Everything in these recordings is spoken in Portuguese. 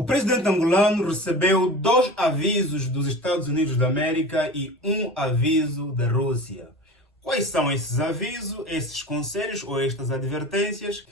O presidente angolano recebeu 2 avisos dos Estados Unidos da América e 1 aviso da Rússia. Quais são esses avisos, esses conselhos ou estas advertências?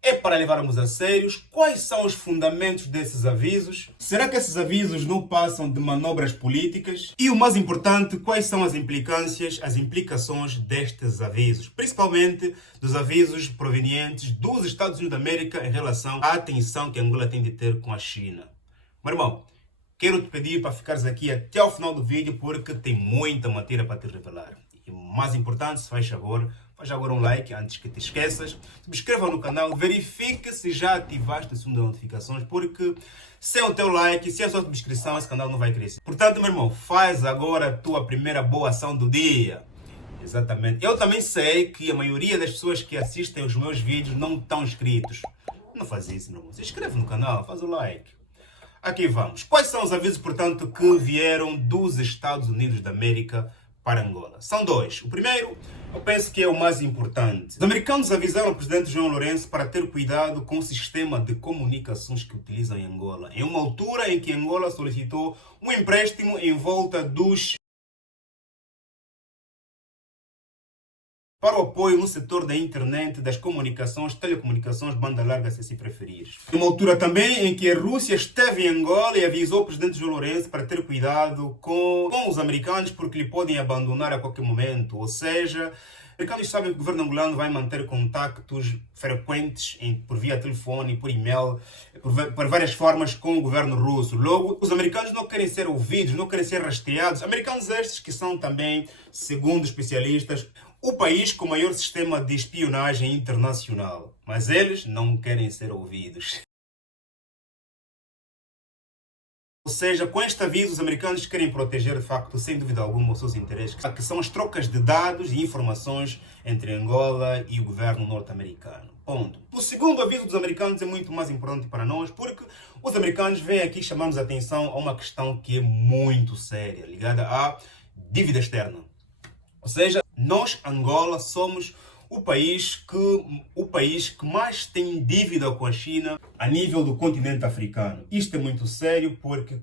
É para levarmos a sério? Quais são os fundamentos desses avisos? Será que esses avisos não passam de manobras políticas? E o mais importante, quais são as implicâncias, as implicações destes avisos? Principalmente dos avisos provenientes dos Estados Unidos da América em relação à atenção que a Angola tem de ter com a China. Meu irmão, quero te pedir para ficares aqui até ao final do vídeo porque tem muita matéria para te revelar. E o mais importante, se faz favor, faz agora um like antes que te esqueças. Subscreva no canal, verifique se já ativaste o sininho de notificações, porque sem o teu like, sem a sua subscrição, esse canal não vai crescer. Portanto, meu irmão, faz agora a tua primeira boa ação do dia. Exatamente. Eu também sei que a maioria das pessoas que assistem os meus vídeos não estão inscritos. Não faz isso, meu irmão. Se inscreve no canal, faz o like. Aqui vamos. Quais são os avisos, portanto, que vieram dos Estados Unidos da América para Angola? São 2. O primeiro, eu penso que é o mais importante. Os americanos avisaram o presidente João Lourenço para ter cuidado com o sistema de comunicações que utilizam em Angola, em uma altura em que Angola solicitou um empréstimo em volta dos para o apoio no setor da internet, das comunicações, telecomunicações, banda larga, se assim preferires. Uma altura também em que a Rússia esteve em Angola e avisou o presidente João Lourenço para ter cuidado com os americanos porque lhe podem abandonar a qualquer momento. Ou seja, os americanos sabem que o governo angolano vai manter contactos frequentes por via telefone, por e-mail, por várias formas com o governo russo. Logo, os americanos não querem ser ouvidos, não querem ser rastreados. Americanos estes que são também, segundo especialistas, o país com o maior sistema de espionagem internacional. Mas eles não querem ser ouvidos. Ou seja, com este aviso, os americanos querem proteger, de facto, sem dúvida alguma, os seus interesses, que são as trocas de dados e informações entre Angola e o governo norte-americano. Ponto. O segundo aviso dos americanos é muito mais importante para nós, porque os americanos vêm aqui chamar-nos a atenção a uma questão que é muito séria, ligada à dívida externa. Ou seja, nós, Angola, somos o país que mais tem dívida com a China a nível do continente africano. Isto é muito sério porque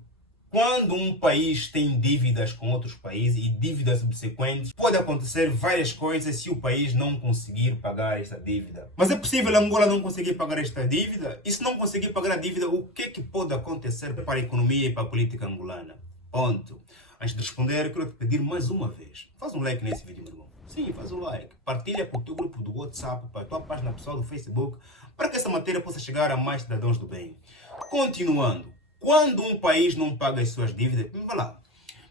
quando um país tem dívidas com outros países e dívidas subsequentes, pode acontecer várias coisas se o país não conseguir pagar essa dívida. Mas é possível Angola não conseguir pagar esta dívida? E se não conseguir pagar a dívida, o que é que pode acontecer para a economia e para a política angolana? Ponto. Antes de responder, quero te pedir mais uma vez. Faz um like nesse vídeo, meu irmão. Sim, faz um like. Partilha para o teu grupo do WhatsApp, para a tua página pessoal do Facebook, para que essa matéria possa chegar a mais cidadãos do bem. Continuando. Quando um país não paga as suas dívidas, vai lá.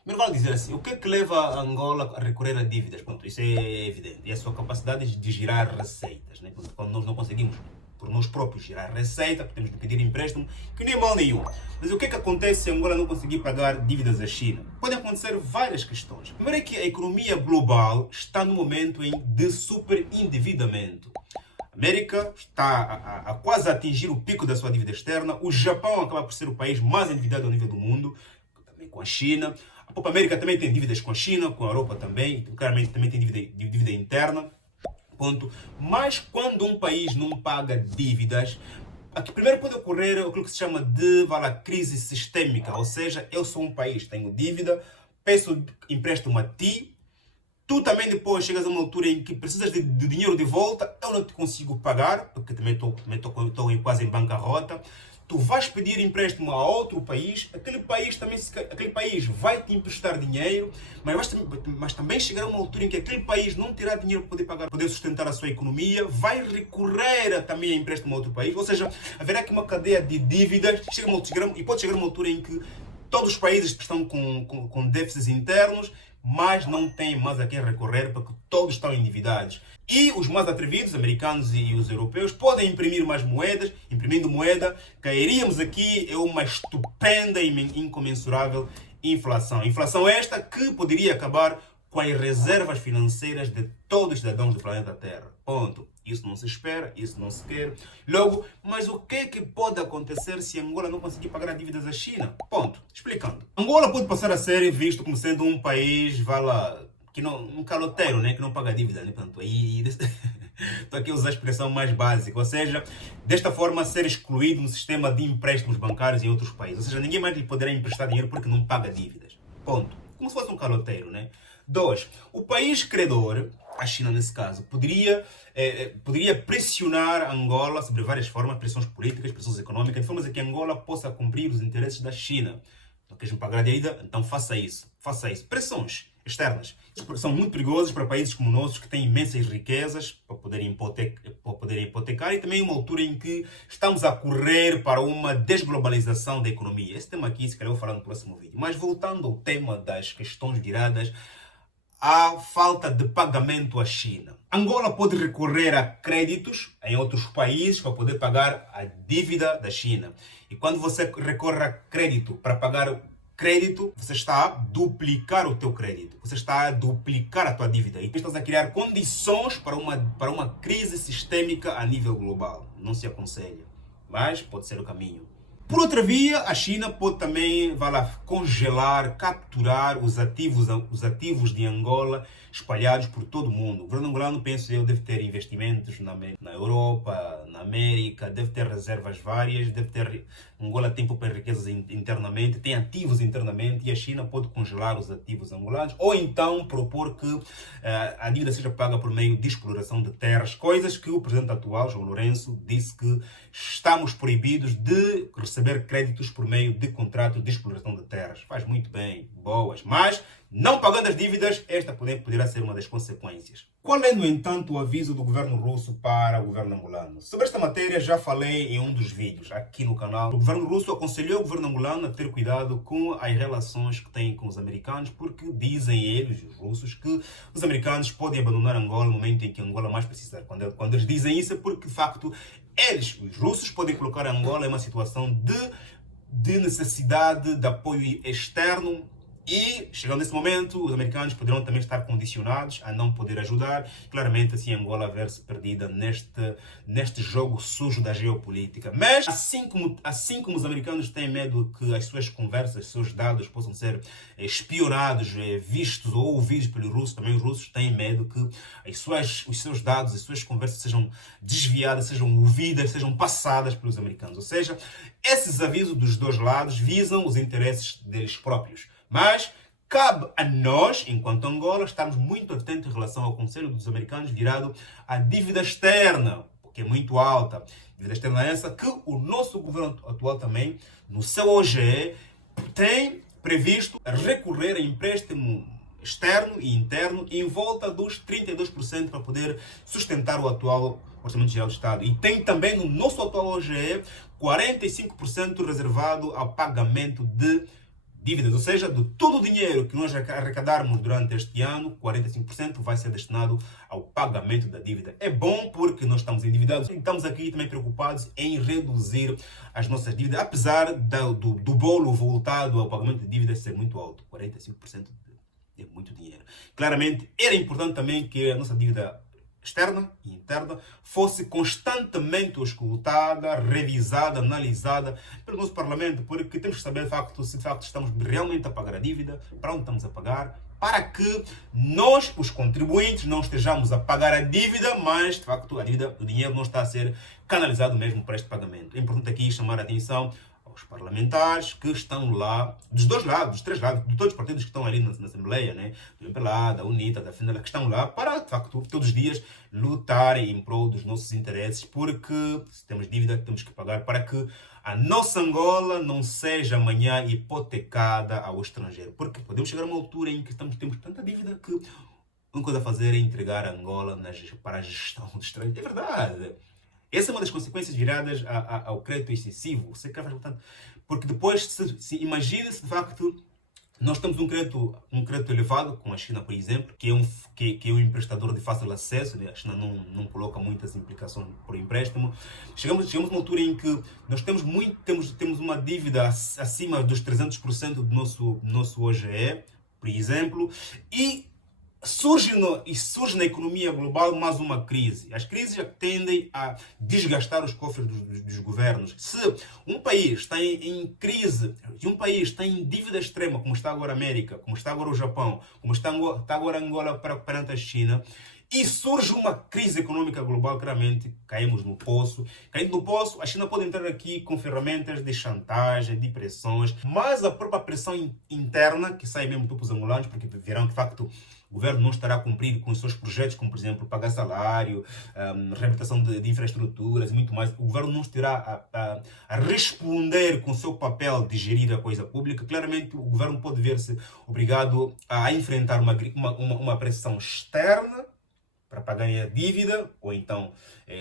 Me vale dizer assim, o que é que leva a Angola a recorrer a dívidas? Pronto, isso é evidente. É a sua capacidade de gerar receitas. Né? Quando nós não conseguimos por nós próprios gerar receita, temos de pedir empréstimo, que nem mal nenhum. Mas o que é que acontece se Angola não conseguir pagar dívidas à China? Podem acontecer várias questões. Primeiro é que a economia global está no momento de superendividamento. A América está a quase atingir o pico da sua dívida externa. O Japão acaba por ser o país mais endividado ao nível do mundo, também com a China. A própria América também tem dívidas com a China, com a Europa também, claramente também tem dívida interna. Ponto. Mas quando um país não paga dívidas, aqui primeiro pode ocorrer aquilo que se chama de crise sistêmica, ou seja, eu sou um país, tenho dívida, peço empréstimo a ti, tu também depois chegas a uma altura em que precisas de dinheiro de volta, eu não te consigo pagar, porque também estou quase em bancarrota. Tu vais pedir empréstimo a outro país, aquele país vai te emprestar dinheiro, mas também chegará uma altura em que aquele país não terá dinheiro para poder pagar, poder sustentar a sua economia, vai recorrer também a empréstimo a outro país, ou seja, haverá aqui uma cadeia de dívidas, e pode chegar uma altura em que todos os países estão com déficits internos, mas não têm mais a quem recorrer porque todos estão endividados. E os mais atrevidos, os americanos e os europeus, podem imprimir mais moedas. Imprimindo moeda, cairíamos aqui em uma estupenda e incomensurável inflação. Inflação esta que poderia acabar com as reservas financeiras de todos os cidadãos do planeta Terra. Ponto. Isso não se espera, isso não se quer. Logo, mas o que é que pode acontecer se Angola não conseguir pagar dívidas à China? Ponto. Explicando. Angola pode passar a ser visto como sendo um país, um caloteiro, né, que não paga dívida, né? Portanto, aí Estou aqui a usar a expressão mais básica, ou seja, desta forma ser excluído no sistema de empréstimos bancários em outros países. Ou seja, ninguém mais lhe poderá emprestar dinheiro porque não paga dívidas. Ponto. Como se fosse um caloteiro, né? 2. O país credor, a China nesse caso, poderia pressionar Angola sobre várias formas, pressões políticas, pressões econômicas, de forma a que Angola possa cumprir os interesses da China. Não queres me pagar a dívida? Então faça isso. Faça isso. Pressões externas são muito perigosas para países como o nosso, que têm imensas riquezas para poderem hipotecar, e também uma altura em que estamos a correr para uma desglobalização da economia. Esse tema aqui, se calhar, eu vou falar no próximo vídeo. Mas voltando ao tema das questões viradas à falta de pagamento à China. Angola pode recorrer a créditos em outros países para poder pagar a dívida da China. E quando você recorre a crédito para pagar crédito, você está a duplicar o teu crédito. Você está a duplicar a tua dívida. E estás a criar condições para uma crise sistêmica a nível global. Não se aconselha, mas pode ser o caminho. Por outra via, a China pode também congelar, capturar os ativos de Angola espalhados por todo o mundo. O governo angolano, penso eu, deve ter investimentos na Europa, na América, deve ter reservas várias, Angola tem poucas riquezas internamente, tem ativos internamente, e a China pode congelar os ativos angolanos, ou então propor que a dívida seja paga por meio de exploração de terras, coisas que o presidente atual, João Lourenço, disse que estamos proibidos de receber créditos por meio de contratos de exploração de terras. Faz muito bem, boas, mas não pagando as dívidas, esta poderá ser uma das consequências. Qual é, no entanto, o aviso do governo russo para o governo angolano? Sobre esta matéria já falei em um dos vídeos aqui no canal. O governo russo aconselhou o governo angolano a ter cuidado com as relações que tem com os americanos, porque dizem eles, os russos, que os americanos podem abandonar Angola no momento em que Angola mais precisar. Quando eles dizem isso é porque, de facto, eles, os russos, podem colocar Angola em uma situação de necessidade de apoio externo. E, chegando nesse momento, os americanos poderão também estar condicionados a não poder ajudar. Claramente, assim, Angola ver-se perdida neste jogo sujo da geopolítica. Mas, assim como os americanos têm medo que as suas conversas, os seus dados possam ser espionados, vistos ou ouvidos pelos russos, também os russos têm medo que os seus dados, as suas conversas sejam desviadas, sejam ouvidas, sejam passadas pelos americanos. Ou seja, esses avisos dos dois lados visam os interesses deles próprios. Mas cabe a nós, enquanto Angola, estarmos muito atentos em relação ao conselho dos americanos virado à dívida externa, porque é muito alta. Dívida externa é essa que o nosso governo atual também, no seu OGE, tem previsto recorrer a empréstimo externo e interno em volta dos 32% para poder sustentar o atual Orçamento Geral do Estado. E tem também no nosso atual OGE 45% reservado ao pagamento de dívidas, ou seja, de todo o dinheiro que nós arrecadarmos durante este ano, 45% vai ser destinado ao pagamento da dívida. É bom porque nós estamos endividados e estamos aqui também preocupados em reduzir as nossas dívidas, apesar do bolo voltado ao pagamento de dívidas ser muito alto. 45% é muito dinheiro. Claramente, era importante também que a nossa dívida externa e interna fosse constantemente auscultada, revisada, analisada pelo nosso Parlamento, porque temos que saber se de facto estamos realmente a pagar a dívida, para onde estamos a pagar, para que nós, os contribuintes, não estejamos a pagar a dívida, mas de facto o dinheiro não está a ser canalizado mesmo para este pagamento. É importante aqui chamar a atenção aos parlamentares que estão lá, dos dois lados, dos três lados, de todos os partidos que estão ali na Assembleia, né? Do MPLA, da UNITA, da FINALA, que estão lá para, de facto, todos os dias lutarem em prol dos nossos interesses, porque se temos dívida, temos que pagar para que a nossa Angola não seja amanhã hipotecada ao estrangeiro. Porque podemos chegar a uma altura em que temos tanta dívida que uma coisa a fazer é entregar a Angola para a gestão do estrangeiro. É verdade. Essa é uma das consequências viradas ao crédito excessivo. Você quer fazer tanto? Porque depois, imagina-se de facto, nós temos um crédito elevado, com a China, por exemplo, que é um emprestador de fácil acesso. A China não coloca muitas implicações por empréstimo. Chegamos a uma altura em que nós temos uma dívida acima dos 300% do nosso OGE, por exemplo, e surge na economia global mais uma crise. As crises tendem a desgastar os cofres dos governos. Se um país está em crise, se um país está em dívida extrema, como está agora a América, como está agora o Japão, como está agora Angola perante a China, e surge uma crise econômica global, claramente caímos no poço. Caindo no poço, a China pode entrar aqui com ferramentas de chantagem, de pressões, mas a própria pressão interna, que sai mesmo dos angolanos, porque verão que, de facto, o governo não estará a cumprir com os seus projetos, como, por exemplo, pagar salário, reabilitação de infraestruturas e muito mais. O governo não estará a responder com o seu papel de gerir a coisa pública. Claramente, o governo pode ver-se obrigado a enfrentar uma pressão externa para pagarem a dívida, ou então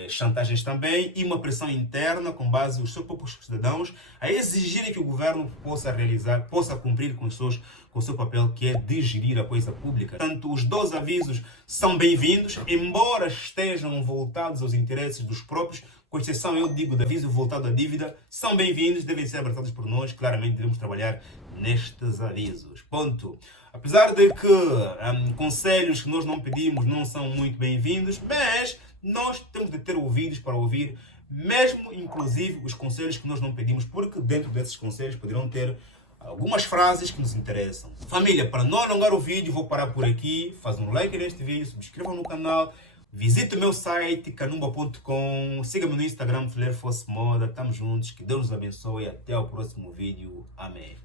chantagens também, e uma pressão interna com base nos seus próprios cidadãos a exigirem que o governo possa cumprir com o seu papel, que é de gerir a coisa pública. Portanto, os 2 avisos são bem-vindos, embora estejam voltados aos interesses dos próprios, com exceção, eu digo, do aviso voltado à dívida, são bem-vindos, devem ser abraçados por nós, claramente devemos trabalhar nestes avisos. Ponto. Apesar de que conselhos que nós não pedimos não são muito bem-vindos, mas nós temos de ter ouvidos para ouvir, mesmo inclusive os conselhos que nós não pedimos, porque dentro desses conselhos poderão ter algumas frases que nos interessam. Família, para não alongar o vídeo, vou parar por aqui. Faz um like neste vídeo, subscreva no canal, visite o meu site kanumba.com, siga-me no Instagram, Flair Fosse Moda. Tamo juntos, que Deus nos abençoe e até o próximo vídeo. Amém.